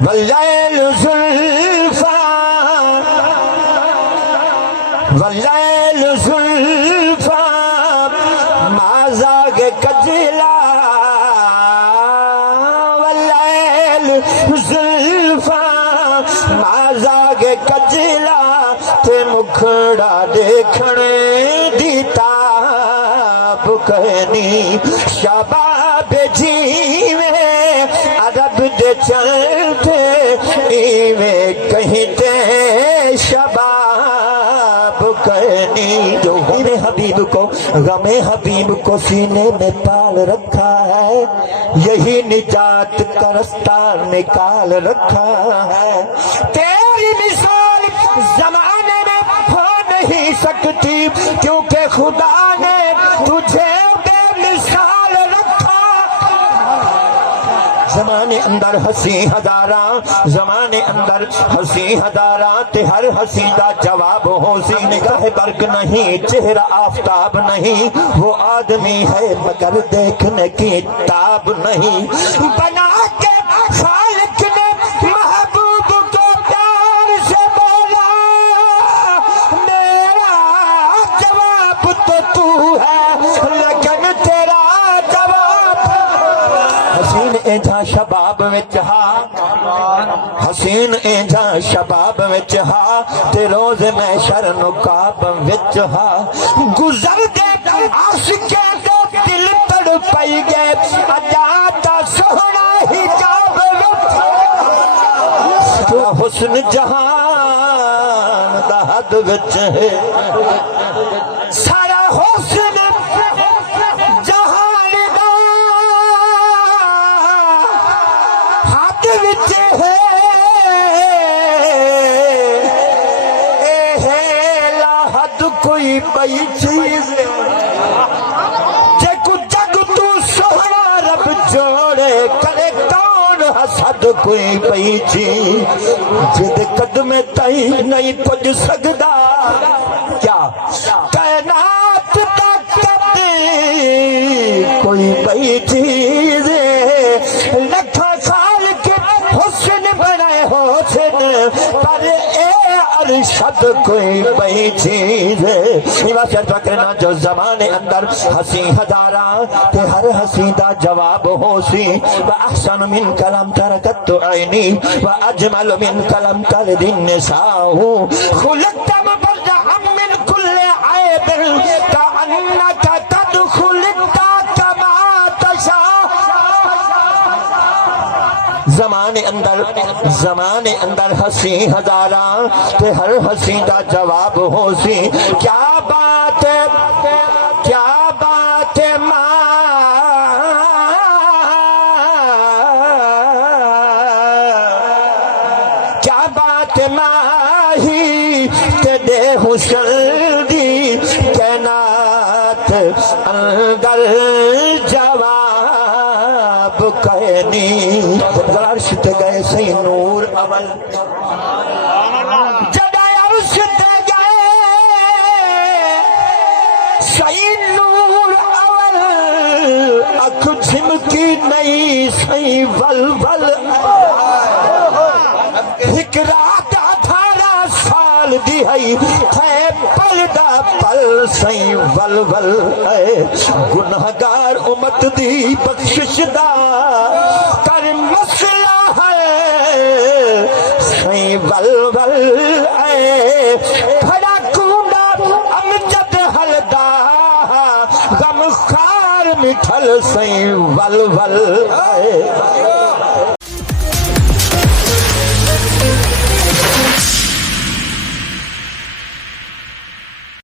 واللیل زلفا واللیل زلفا ما زاغ کجلا واللیل زلفا ما زاغ کجلا تے مکھڑا دیکھنے دی تاب کہنی شباب جیوے عرب دے چلتے ایوے کہتے شباب کہنی جو میرے حبیب کو غم حبیب کو سینے میں پال رکھا ہے یہی نجات کا رستہ نکال رکھا ہے تیری مثال زمانے میں ہو نہیں سکتی کیونکہ خدا نے تجھے بے مثال رکھا زمانے اندر ہنسی ہزاراں زمانے اندر ہنسی ہزاراں تے ہر ہنسی دا جواب ہو سی نگاہ برق نہیں چہرہ آفتاب نہیں وہ آدمی ہے مگر دیکھنے کی تاب نہیں بنا کے خالق نے محبوب کو پیار سے بولا میرا جواب تو ہے لیکن تیرا جواب حسین اینجا شباب وچ ہا حسین اینجا شباب وچ ہا تے روز محشر نقاب وچ ہا گزر دے عاشقے دے دل تڑپئی گئے ادا دا سوہنا حجاب وچ حسن جہان دا حد وچ ہے سارا حسن جہان دا حد وچ ہے اے ہے لا حد کوئی بئی چیز جے کو جگ تو سوہنا رب جوڑے کرے کون حسد کوئی بئی چیز جد قدم تائی نہیں پج سکدا کیا کائنات تک کوئی بئی چیز لکھا سال کے حسن بنائے حسن پر اے ارشد کوئی بئی چیز یہ واسطہ کرنا جو زمانے اندر ہنسی ہزاراں تے ہر ہنسی دا جواب ہو سی وَأَحْسَنُ مِنْكَ لَمْ تَرَكَتُ عَيْنِي وَأَجْمَلُ مِنْكَ لَمْ تَلِدِ النِّسَاءُ خُلِقْتَ مُبَرَّأً مِنْ كُلِّ عَيْبٍ كَأَنَّكَ قَدْ خُلِقْتَ كَمَا تَشَاءُ زمانے اندر ہنسی ہزاراں تے ہر ہنسی دا جواب ہو سی کیا بات ہے ماں کیا بات ماہی تے دے حسن دی کائنات اندر جواب کہنی عرش تے گئے سی نور اول جدہ عرش تے گئے سی نور اول اکھ جھمکی نہیں سی ول ول ایک رات 18 سال دی ہے پل دا پل سی ول ول گنہگار امت دی بخشش دا کر مسئلہ ہے سی ول ول کھڑا کونڈا امجد حلدہ غم خار مٹھل سی ول ول